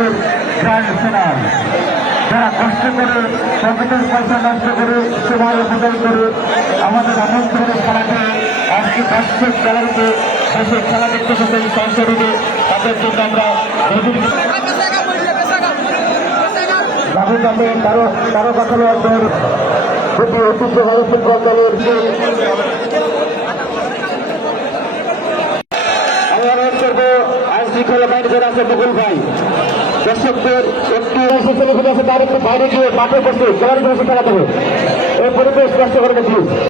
হচ্ছে grand final যারা কষ্ট করে পকেটের পয়সা নষ্ট করে সময় উপযোগ করে আমাদের আমন্ত্রণে খেলাতে আজকে দর্শক গ্যালারিতে বসে খেলা দেখতে পেতেন সহসরূপে তাদের জন্য আমরা কারও কথা দল প্রতি ঐতিহ্যবাহী ফুটবল দলের আমি আইন শৃঙ্খলা ম্যানেজার আছে, মুকুল ভাই। দর্শকদের একটু তার একটু বাইরে গিয়ে মাঠে বসে খেলার বসে খেলাতে হবে। এই পরিবেশ নষ্ট করে প্লিজ